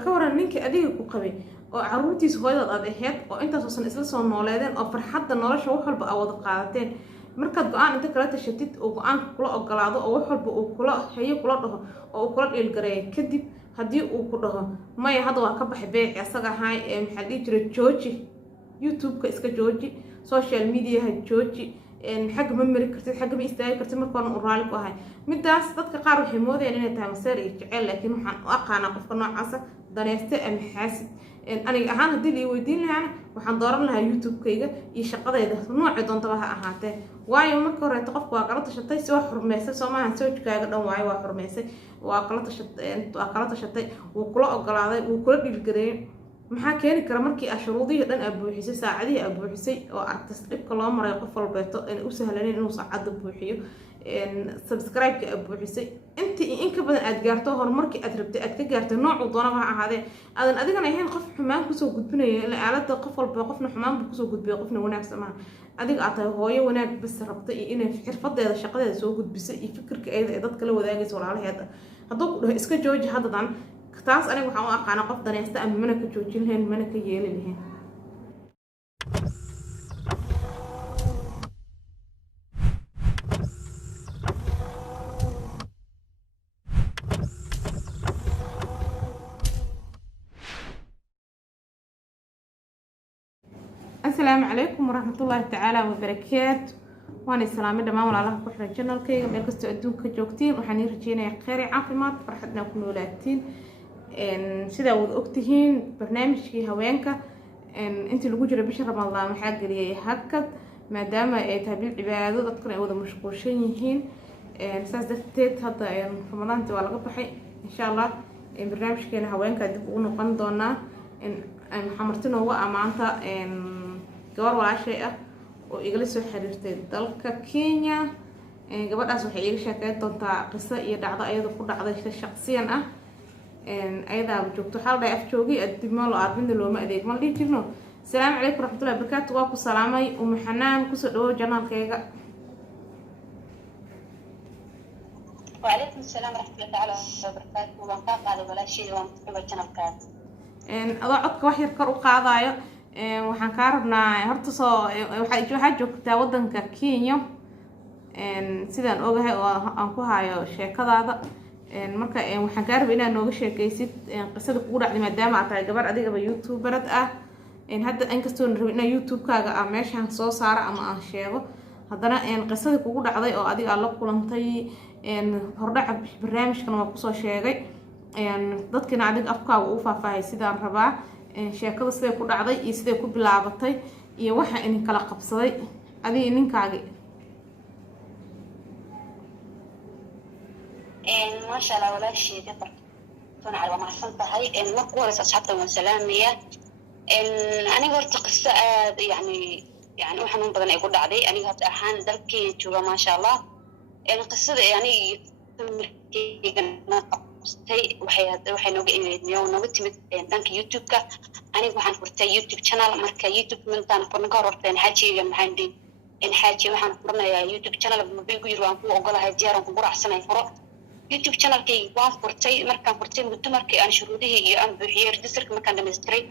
ka waran ninkii adiga ku qabay oo caruurtiis hooyadad aad ahayd oo intaas oo san isla soo nooleedeen oo farxadda nolosha wax walba aad wada qaadateen markaad go'aan inta kala tashatid oo go'aanka kula ogolaado oo wax walba uu kula hayo kula dhaho oo uu kula dhiilgareeyo kadib haddii uu ku dhaho maya hadda waa ka baxay beeci asaga ahay maxaa dhihi jiray jooji youtube-ka iska jooji social media-ha jooji xagga ma mari kartid xagga ma istaagi kartid marka horena u raali ku ahay midaas dadka qaar waxay moodayaan inay tahay maseer iyo jecel laakiin waxaan u aqaanaa qofka noocaasa daneyste ama xaasid aniga ahaan haddii la weydiin lahaana waxaan dooran lahaa youtube-kayga iyo shaqadayda noocii doontaba ha ahaatee waayo marka horeeto qofka waa kala tashatay si waa xurmeysay soomaahan soojkaaga dhan waayo waa xurmeysay waa kala tashatay wuu kula ogolaaday wuu kula dhiirgareeyey maxaa keeni kara markii shuruudihii dhan aad buuxisay saacadihii aad buuxisay oo aragtis dhibka loo maray qof walbeeto u sahlaneyn inuu saacadda buuxiyo subscribe-ka aad buuxisay intii in ka badan aad gaarto horumarkii aad rabtay aad ka gaartay noocuu doonaba ha ahaadee aadan adigana ahayn qof xumaan kusoo gudbinaya ila aalada qof walba qofna xumaan buu kusoo gudbiya qofna wanaagsan maaha adiga aad tahay hooyo wanaag bas rabtay iyo inay xirfadeeda shaqadeeda soo gudbisay iyo fikirka eeda ee dadka la wadaagaysa walaalaheeda hadduu ku dhaho iska jooji haddadan taas aniga waxaan u aqaana qof daneysta ama mana ka joojin lahayn mana ka yeeli lahayn السلام عليكم ورحمة الله تعالى وبركاته وانا سلامي دمان ولا الله كحنا جنرال كي مeel kasto adduunka joogtiin waxaan rajeynayaa khayr iyo caafimaad farxadna ku noolaatiin sida wada ogtihiin barnaamijkii haweenka intii lagu jiro bisha Ramadaan waxaa galiyay hakad maadaama ay tahay bil cibaado dadkana ay wada mashquulshan yihiin saas darteed hadda Ramadaanta waa laga baxay insha Allah barnaamijkeena haweenka dib ugu noqon doonaa xamartino waa amaanta gabar walaashay ah oo igala soo xiriirtay dalka Kenya gabadhaas waxay iga sheekayn doontaa qiso iyo dhacdo ayada ku dhacday shakhsiyan ah ayada joogto xalday af joogi adimo loo aadminda looma adeeg ma dhihi jirno salaamu calaykum waraxmatullahi wabarakaatu waa ku salaamay xanaan kusoo dhawow janaalkayga وعليكم السلام ورحمة الله وبركاته وانقاط على ولا شيء وانقاط janaalkaas adoo codka wax yar kor u qaadayo waxaan ka rabnaa horta soo waxaa joogtaa wadanka Kenya sidaan ogahay oo aan ku hayo sheekadaada marka waxaan ka rabaa inaad nooga sheekaysid qisada kugu dhacday maadaama aad tahay gabar adigaba youtuberad ah hadda inkastoo aan rabin inaan youtube-kaaga aan meeshaan soo saaro ama aan sheego haddana qisada kugu dhacday oo adiga la kulantay hordhaca barnaamijkan waa kusoo sheegay dadkina adiga afkaaga u faahfaahay sidaan rabaa sheekada siday ku dhacday iyo siday ku bilaabatay iyo waxa in kala qabsaday adiga ninkaagi ما شاء الله ولا شيء قدر كنا على ما حصلتهاي ما قولت أصحابته من سلامية أنا قلت قصة يعني وحنا بدنا يقول عادي أنا قلت أحيانا ذلكي تشوفه ما شاء الله قصة يعني waxay nooga timid dhanka youtube-ka aniga waxaan furtay youtube channel marka youtube mintaan furna ka horteen xaajiga maxaan dhihin xaaji waxaan furnayaa youtube channel mobilku yiri waan ku ogolahay diyaaran ku quraacsanay furo youtube channelkayga waan furtay markaan furtay muddo markii aan shuruudihii iyo aan buuxiyey registerka markaan dhamaystiray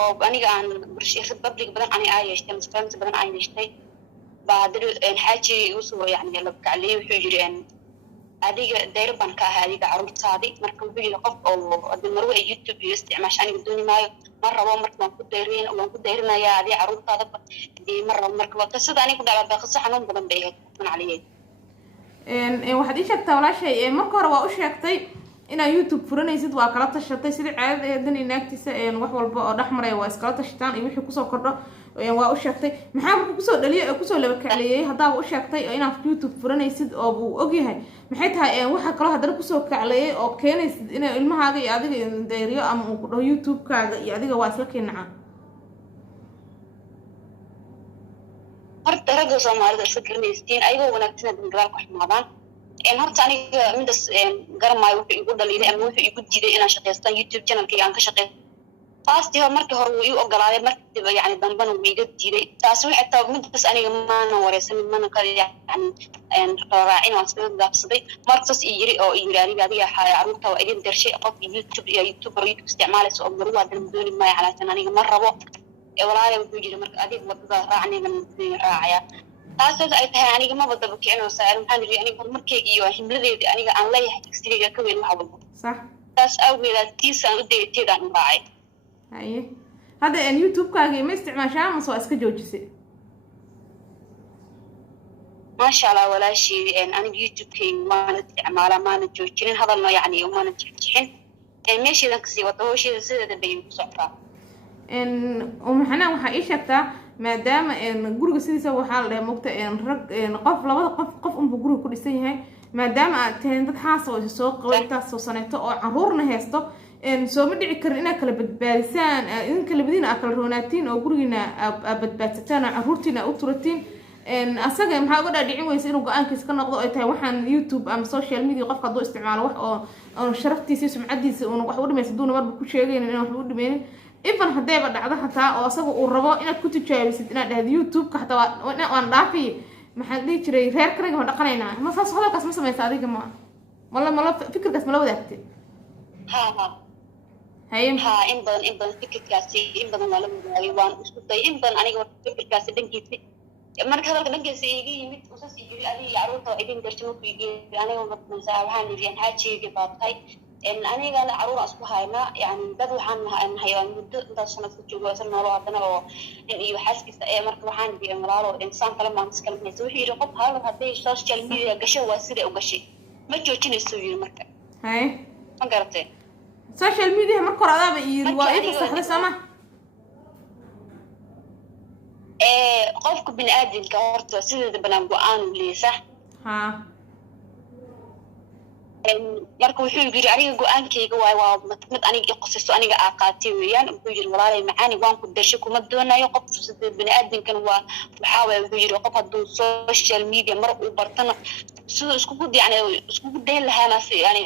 oo aniga aan bulshada public badan aan yeeshtay mas'uuliyad badan aan yeeshtay baa xaaji usoo yani la kacliyay wuxuu yiri adiga dayraban ka ah adiga carruurtaadi marka wuxuu yiri qof oo marwa youtube iyo isticmaash aniga dooni maayo ma rabo marka waan ku dayrinayaa adiga carruurtaada ma rabo marka waa sida aniga ku dhacday qisa xanuun badan bay ahayd caliyay waxaad ii sheegtaa walaashay marka hore waa u sheegtay inaad youtube furanaysid waa kala tashatay sida caadadeedan inaagtiisa wax walba oo dhexmaray waa iskala tashataan iyo wixii kusoo kordho waa u sheegtay maxaa markuu kusoo dhaliyay oo kusoo laba kacleeyay haddaaba u sheegtay oo inaad youtube furanaysid oo uu ogyahay maxay tahay waxa kaloo haddana kusoo kacleeyay oo keenaysid inay ilmahaaga iyo adiga dayriyo ama uu ku dhaho youtube-kaaga iyo adiga waa isla keenacaan horta ragga Soomaalida iska garanaysiin ayagoo wanaagsan dagaal ku xumaadaan horta aniga midas garamaayo wuxuu igu dhaliilay ama wuxuu igu diiday inaan shaqeystaan youtube channelkayga aan ka shaqeeyo qaasti marka hore wuu ii ogolaaday markiiba yani dambana wuu iga diiday taas waxay tahay middaas aniga maana wareysanin mana ka yani raacin waan sida gaabsaday markaas ii yiri oo ii yiri aniga adiga caruurta waa idin darshay qof youtube isticmaalaysa oo mar waa dooni maayo calaashan aniga ma rabo walaalay wuxuu yiri marka adiga wadada raacnayna raacaya taas ay tahay aniga ma wada bukicino saaran waxaan yiri aniga markayga iyo himladeedii aniga aan leeyahay tigsiga ka weyn wax walba صح taas awgeed tiisaan u deeteedaan u raacay haye hadda youtube-kaaga ma isticmaashaa mase waa iska joojisay maasha allah walaashii aniga youtube-kayga waana isticmaalaa maana joojinin hadalna yani maana jixin meesheedan kasii wada hawsheeda sideeda bay ku socotaa maxanaa waxaa ii sheegtaa maadaama guriga sidiisa waxaa la dhahay mogta rag qof labada qof unbuu guriga ku dhisan yahay maadaama aad tahay dad xaas oo soo qabay intaas soo saneeto oo caruurna haysto soo ma dhici karin inaad kala badbaadisaan idinka labadiina aad kala roonaatiin oo gurigiina aad badbaadsataan oo caruurtiina u turatiin asaga maxaa uga dhaadhicin weysa inuu go-aankiisa ka noqdo ay tahay waxaan youtube ama social media qofka hadduu isticmaalo wax oo sharaftiisa iyo sumcadiisa uuna wax u dhimaysa haduuna marba ku sheegaynin inaan wax u dhimeynin even haddayba dhacdo xataa oo asaga uu rabo inaad ku tijaabisid inaad dhahdo youtube-ka xataa waan dhaafiy maxaa dhihi jiray reer kaliga ma dhaqanaynaa ma saas hadalkaas ma samaysa adiga mala fikirkaas mala wadaagtay haye in badan fikirkaasi in badan waa la wadaagay waan isku day in badan aniga fikirkaasi dhankiisa marka hadalka dhankiisa iga yimid usas yiri adiga caruurta waa idin darjimo ku igeen aniga waxaan yiri xaajiga baabtay aniga caruur isku hayna yani dad waxaan hayaan muddo intaas sano ku joogo san nolol hadana oo in iyo xaaskiisa marka waxaan yiri walaalo insaan kale ma iska leeyahay wuxuu yiri qof hal haday social media gasho waa sida u gashay ma joojinayso yiri marka haye ma garatay social media marka hore adaaba yiri waa ifa saxda sama qofku bini aadamka horta sideeda banaan go-aan u leeyahay ha marka wuxuu yiri aniga go-aankayga waa mid aniga qofiso aniga qaatay weeyaan wuxuu yiri walaalay macaani waan ku dashay kuma doonayo qof sidoo bini aadamkan waa waxa way wuxuu yiri qof hadduu social media mar uu bartana sidoo isku day lahaana yani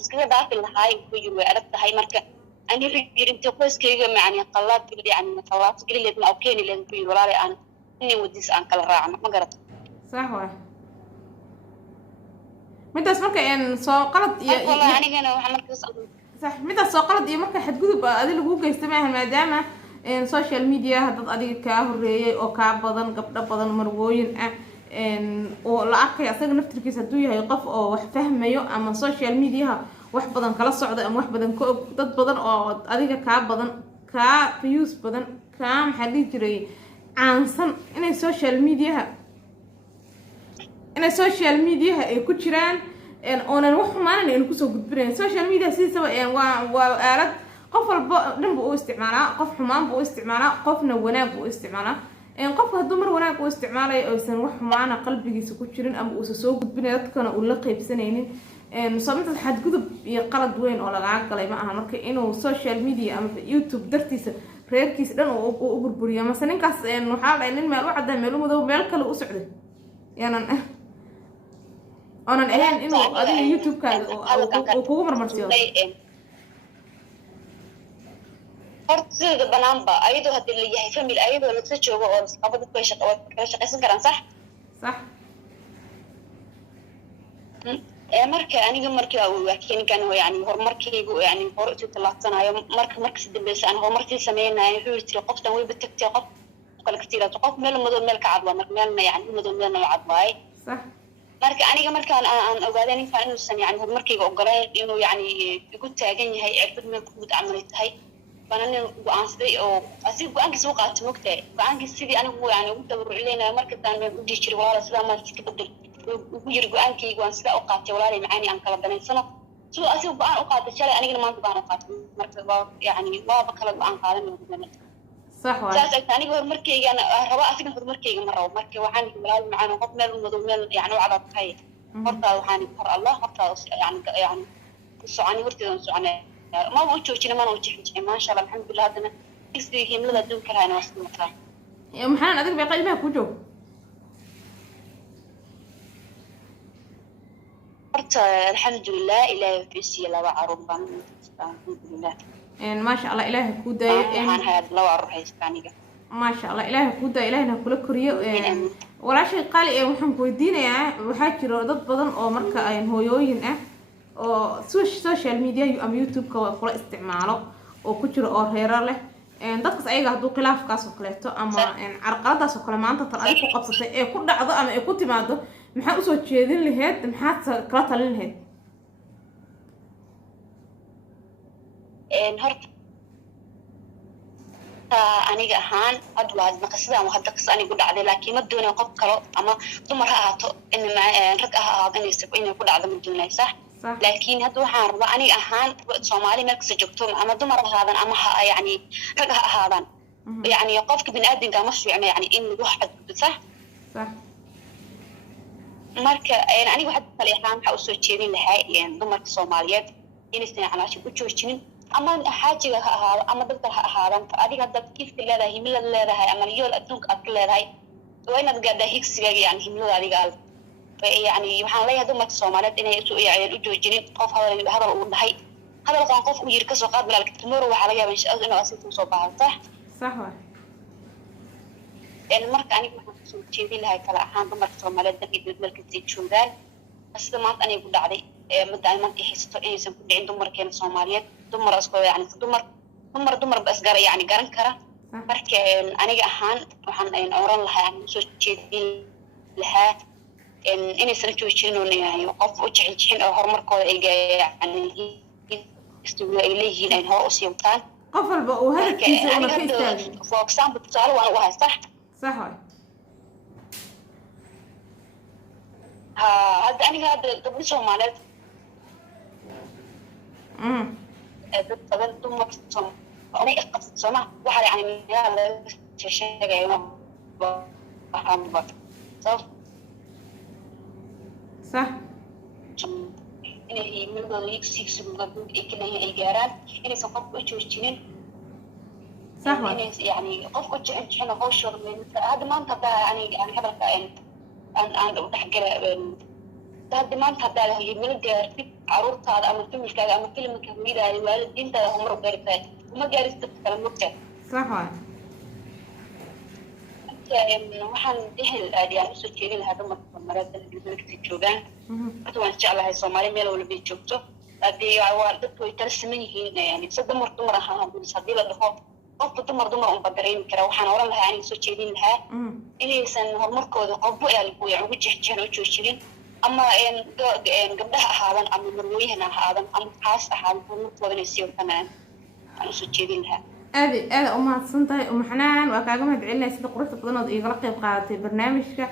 iskaga dhaafi lahaay wuxuu yiri way adag tahay marka ani yiri inta qoyskayga macni qalaad galileed ma okeeni leen wuxuu yiri walaalay aan inay wadis aan kala raacno ma garato sax waa midaas marka soo qalad iyo anigana waxa markaas sax midaas soo qalad iyo marka xadgudub adiga lagu geysto maahan maadaama social media dad adiga kaa horeeyay oo kaa badan gabdho badan marwooyin ah oo la arkay asaga naftirkiisa hadduu yahay qof oo wax fahmayo ama social media wax badan kala socda ama wax badan ka og dad badan oo adiga kaa badan kaa views badan kaa maxaa dhihi jiray caansan inay social media ay ku jiraan oonan wax xumaanana aynu kusoo gudbinayn social media sidiisaba waa aalad qof walba dhan buu u isticmaalaa qof xumaan buu u isticmaalaa qofna wanaag buu u isticmaalaa qofka hadduu mar wanaag u isticmaalayo oysan wax xumaana qalbigiisa ku jirin ama uusan soo gudbinay dadkana uu la qaybsanaynin sababtaas xadgudub iyo qalad weyn oo lagaa galay ma aha marka inuu social media ama youtube dartiisa reerkiisa dhan u burburiyo mase ninkaas waxaa la dhahay nin meel u caddaa meel u madow meel kale u socday yaanan oonan ahayn inuu adiga youtube-kaaga uu kugu marmarsiyo horta sida banaanba ayadoo haddii la yahay family ayadoo lasla joogo oo laba dadku ay kala shaqaysan karaan sax marka aniga marka waakinkan yani horumarkaygu yani hor isu talaabsanayo marka si dambeysa aan horumarkii sameynayo wuxuu yiri qoftan way batagtay qof kale ka tiirato qof meel madow meel ka cad waa marka meelna yani madow meelna la cad waay sax marka aniga markaan aan ogaaday ninkan inuusan yani horumarkayga ogolayn inuu yani igu taagan yahay cirbad meel guud camalay tahay bananin go-aansaday oo asiga go-aankiisa u qaatay mogtahay go-aankiisa sidii anigu yani ugu tabarucileynayo marka daan u dhihi jiray walaala sidaa maa iska bedel ugu yiri go-aankayga waan sidaa u qaatay walaalay macaani aan kala danaysano sidoo asiga go-aan u qaatay shalay anigana maanta go-aan u qaatay marka waa yani waaba kala go-aan qaadan صح واحد saas ay aniga horumarkayga rabo asiga horumarkayga ma rabo marka waxaan walaal macaan qof meel madow meel yani wacda tahay horta waxaan hor Allah horta yani soconi horteedan soconay ma uu joojina ma uu jixin ma sha Allah alxamdulillah hadana isii himlada adduunka hayna wasnaa maxaan adiga bay qaybaha ku joog horta alxamdulillah ilaahay fiisi laba caruur baan alxamdulillah ما شاء الله إلهي كودا waxaan hayaa laba carruur haysta aniga ما شاء الله إلهي كودا إلهنا كل كوريو ولا شيء قال وحن كويدين يا وحاجة ردت بدن أو مركا هو يوين أو سوشيال ميديا أم يوتيوب كولا استعماله أو كتير أو هيرا له dadkas ayaga haduu khilaaf kaas oo kaleeto ama carqaladaas oo kale maanta tan ay ku qabsatay ee ku dhacdo ama ay ku timaado maxaa u soo jeedin lahayd maxaa kala talin lahayd horta aniga ahaan adwaad maqasada ama hadda kas anigu dhacday laakiin ma doonayo qof kale ama dumar ha ahaato in rag ah ahaado inay ku dhacdo ma doonayo sax laakiin hadda waxaan rabaa aniga ahaan Soomaali meel kasta joogto ama dumar ahaadan ama yani rag ha ahaadan yani qofka bini'aadamka ma fiicna yani in lagu xadgudbo sax marka aniga waxa kale ahaan waxa u soo jeedin lahaa dumarka Soomaaliyeed inaysan calaasho ku joojinin ama xaajiga ha ahaado ama dadka ha ahaadan adiga dad kiifka leedahay himilada leedahay ama yool adduunka aad leedahay waa inaad gaadhaa higsigaaga yani himilada adiga يعني waxaan leeyahay dumarka Soomaaliyeed inay u joojinin qof hadal uu dhahay hadalkan qof uu yiri ka soo qaad bilaa tomorrow waxa laga yaabaa insha Allah inuu asii soo baahan صح marka aniga waxaan soo jeedin lahaa kala ahaan dumarka Soomaaliyeed dadkii markay joogaan asida maanta anigu dhacday madaan haysto inaysan ku dhicin dumarkeena Soomaaliyeed dumar asoo yani dumar bas yani garan kara marka aniga ahaan waxaan oran lahaa aan soo jeedin lahaa inaysan joojinin oo yani qof u jecel oo horumarkooda ay yani istigu ay leeyihiin ay hor u sii wataan qof walba oo hadalkiisa una ka istaagay for example tusaale waan u haystaa صح hadda aniga hadda gabdho Soomaaliyeed dad badan dumar Soomaaliyeed ay qabsan Soomaa waxa yani meel la sheegayo waxaan صح inay himilada yigsigu gabdho ay kaleeyeen ay gaaraan inaysan qof u joojinin صح يعني qof u jecel hawshooda hadda maanta yani hadalka aan u dhaxgala hadda maanta hadda la himilo gaartid carruurtaada ama familkaaga ama filmka midaada waalidiintaada horumar u gaartay uma gaaristid kala mugta صح waxaan ehel aadiyaan u soo jeedin lahaa dumarka Soomaaliyeed dadka joogaan horta waan jeclahay Soomaali meel walba joogto hadii waa dadku ay kala siman yihiin yani dumar ahaan hadii la dhaho qofka dumar un badareemi kara waxaan oran lahaa inay soo jeedin lahaa inaysan horumarkooda qofba ay ugu jecel u joojinin ama gabdhaha ahaadan ama marwooyinka ahaadan ama xaas ahaadan horumarkooda inay sii wataan aan soo jeedin lahaa aad uma hadsantahay maxnaan waa kaaga mahadcelinay sida quruxda badan oo igala qayb qaadatay barnaamijka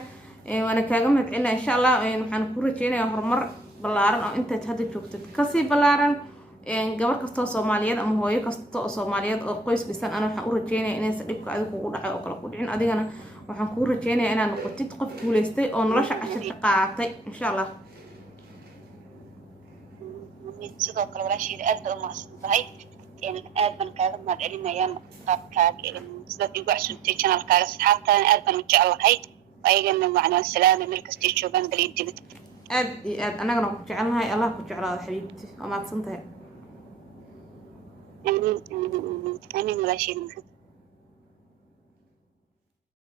waana kaaga mahadcelinay insha Allah waxaan ku rajeynayaa horumar ballaaran oo inta hadda joogtid kasii ballaaran gabar kasta oo Soomaaliyeed ama hooyo kasta oo Soomaaliyeed oo qoys bisan ana waxaan u rajeynayaa inaysan dhibka adiga ugu dhacay oo kala ku dhicin adigana waxaan ku rajeynayaa inaad noqotid qof guuleystay oo nolosha cashar ka qaatay insha Allah sidoo kale walaashayda aad baad u mahadsantahay aad baan kaaga mahadcelinayaa qaabkaaga sidaad igu casuubtay channelkaaga asxaabtaana aad baan u jeclahay ayagana macnaa salaama meel kasta joogaan bal idibad aad anagana ku jecelnahay Allah ku jeclaado xabiibti oo mahadsantahay amiin walaashayda